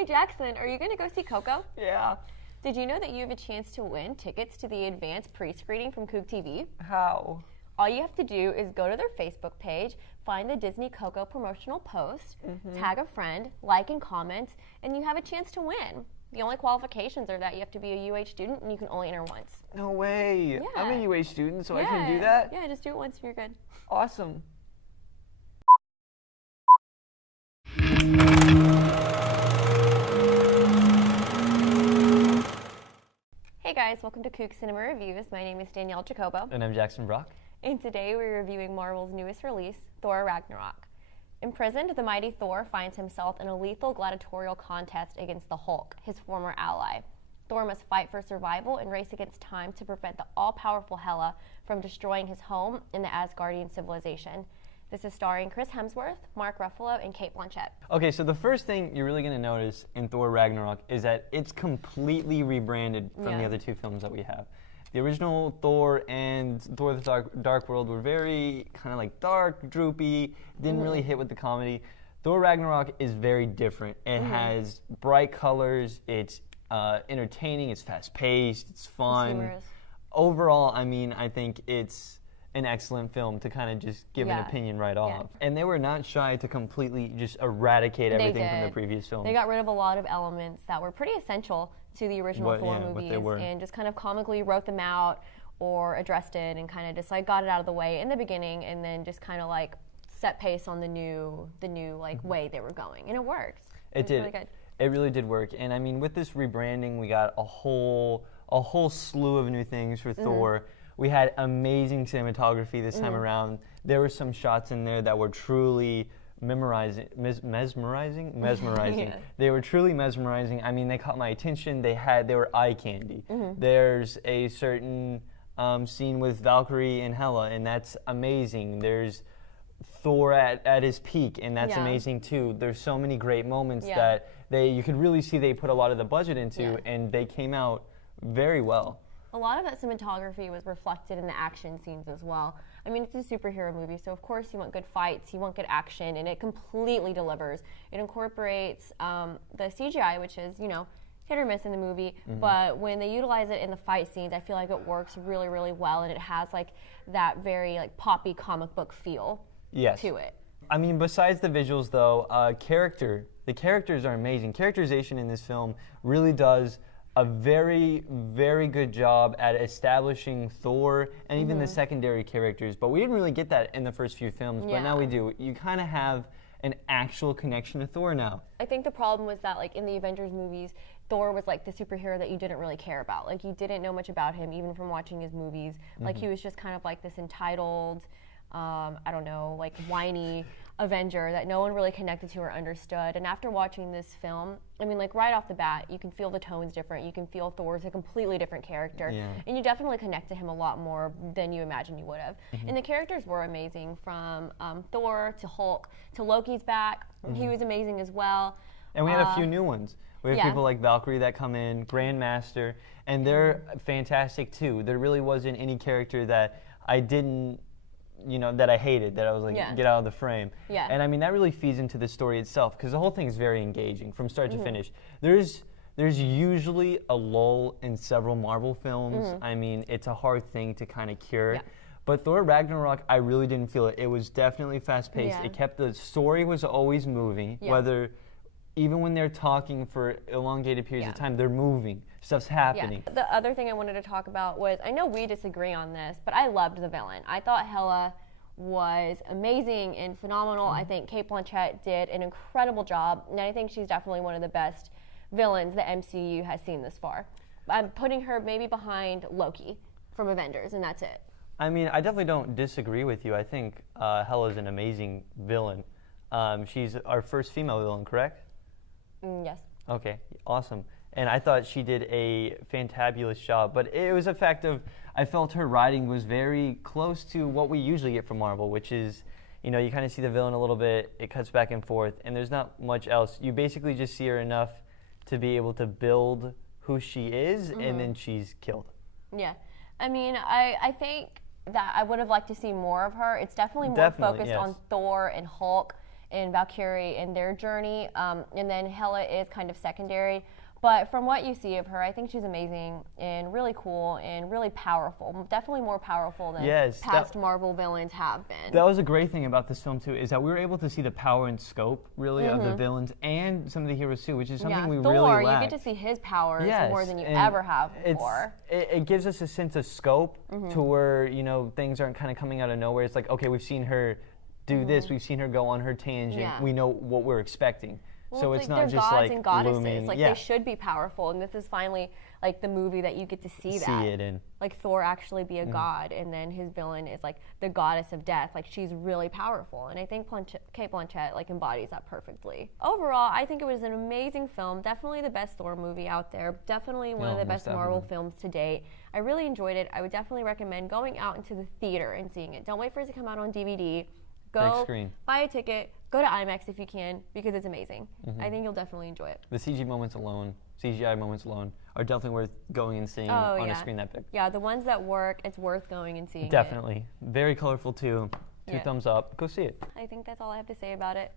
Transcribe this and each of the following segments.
Hey Jackson, are you going to go see Coco? Yeah. Did you know that you have a chance to win tickets to the advanced pre-screening from Coog TV? How? All you have to do is go to their Facebook page, find the Disney Coco promotional post, tag a friend, like and comment, and you have a chance to win. The only qualifications are that you have to be a UH student and you can only enter once. No way. Yeah. I'm a UH student, so I can do that? Yeah, just do it once and you're good. Awesome. Hey guys, welcome to Coog Cinema Reviews. My name is Danielle Jacobo. And I'm Jackson Brock. And today we're reviewing Marvel's newest release, Thor Ragnarok. Imprisoned, the mighty Thor finds himself in a lethal gladiatorial contest against the Hulk, his former ally. Thor must fight for survival and race against time to prevent the all-powerful Hela from destroying his home in the Asgardian civilization. This is starring Chris Hemsworth, Mark Ruffalo, and Cate Blanchett. Okay, so the first thing you're really going to notice in Thor Ragnarok is that it's completely rebranded from the other two films that we have. The original Thor and Thor the Dark World were very kind of like dark, droopy, didn't really hit with the comedy. Thor Ragnarok is very different. It has bright colors, it's entertaining, it's fast-paced, it's fun. Overall, I mean, I think it's an excellent film to kind of just give an opinion right off. And they were not shy to completely just eradicate everything from the previous films. They got rid of a lot of elements that were pretty essential to the original Thor movies and just kind of comically wrote them out or addressed it and kind of just like got it out of the way in the beginning and then just kind of like set pace on the new like way they were going, and it worked. It did. Really good. It really did work. And I mean, with this rebranding, we got a whole slew of new things for Thor. We had amazing cinematography this time around. There were some shots in there that were truly mesmerizing. Yeah. They were truly mesmerizing. I mean, they caught my attention. They were eye candy. There's a certain scene with Valkyrie and Hela, and that's amazing. There's Thor at his peak, and that's amazing too. There's so many great moments that you could really see they put a lot of the budget into, and they came out very well. A lot of that cinematography was reflected in the action scenes as well. I mean, it's a superhero movie, so of course you want good fights, you want good action, and it completely delivers. It incorporates the CGI, which is, you know, hit or miss in the movie, but when they utilize it in the fight scenes, I feel like it works really, really well, and it has like that very like poppy comic book feel to it. I mean, besides the visuals though, the characters are amazing. Characterization in this film really does a very, very good job at establishing Thor and even the secondary characters. But we didn't really get that in the first few films, but now we do. You kind of have an actual connection to Thor now. I think the problem was that, like, in the Avengers movies, Thor was like the superhero that you didn't really care about. Like, you didn't know much about him, even from watching his movies. Like, he was just kind of like this entitled, I don't know, like whiny Avenger that no one really connected to or understood. And after watching this film, I mean, like right off the bat, you can feel the tone's different. You can feel Thor's a completely different character. And you definitely connect to him a lot more than you imagine you would have. And the characters were amazing, from Thor to Hulk to Loki's back. He was amazing as well. And we had a few new ones. We have people like Valkyrie that come in, Grandmaster, and they're fantastic too. There really wasn't any character that I didn't, that I hated, that I was like, get out of the frame. And I mean, that really feeds into the story itself, because the whole thing is very engaging from start to finish. There's usually a lull in several Marvel films. I mean, it's a hard thing to kind of cure. But Thor Ragnarok, I really didn't feel it. It was definitely fast-paced. It kept, the story was always moving, whether, even when they're talking for elongated periods of time, they're moving. Stuff's happening. The other thing I wanted to talk about was, I know we disagree on this, but I loved the villain. I thought Hela was amazing and phenomenal. I think Cate Blanchett did an incredible job, and I think she's definitely one of the best villains the MCU has seen this far. I'm putting her maybe behind Loki from Avengers, and that's it. I mean, I definitely don't disagree with you. I think Hela's an amazing villain. She's our first female villain, correct? Yes. Okay, awesome. And I thought she did a fantabulous job, but it was a fact of, I felt her writing was very close to what we usually get from Marvel, which is, you kind of see the villain a little bit, it cuts back and forth, and there's not much else. You basically just see her enough to be able to build who she is, and then she's killed. Yeah. I mean, I think that I would have liked to see more of her. It's definitely more focused on Thor and Hulk and Valkyrie and their journey, and then Hela is kind of secondary. But from what you see of her, I think she's amazing and really cool and really powerful. Definitely more powerful than past Marvel villains have been. That was a great thing about this film, too, is that we were able to see the power and scope, really, of the villains and some of the heroes, too, which is something we Thor, really lack. You get to see his powers more than you ever have before. It gives us a sense of scope to where, you know, things aren't kind of coming out of nowhere. It's like, okay, we've seen her do this. We've seen her go on her tangent. Yeah. We know what we're expecting. Well, so it's like not just gods like and goddesses. looming. Like they should be powerful, and this is finally like the movie that you get to see that. It in. Like Thor actually be a god, and then his villain is like the goddess of death. Like she's really powerful, and I think Cate Blanchett like embodies that perfectly. Overall, I think it was an amazing film. Definitely the best Thor movie out there. Definitely one of the best Marvel films to date. I really enjoyed it. I would definitely recommend going out into the theater and seeing it. Don't wait for it to come out on DVD. Go buy a ticket, go to IMAX if you can, because it's amazing. I think you'll definitely enjoy it. The CGI moments alone are definitely worth going and seeing on a screen that big. Yeah, the ones that work, it's worth going and seeing. Definitely. Very colorful too. Two thumbs up. Go see it. I think that's all I have to say about it.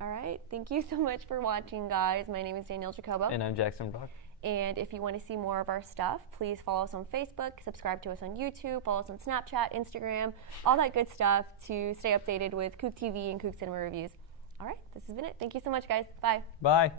All right. Thank you so much for watching, guys. My name is Danielle Jacobo. And I'm Jackson Brock. And if you want to see more of our stuff, please follow us on Facebook, subscribe to us on YouTube, follow us on Snapchat, Instagram, all that good stuff to stay updated with Coog TV and Coog Cinema Reviews. All right, this has been it. Thank you so much, guys. Bye. Bye.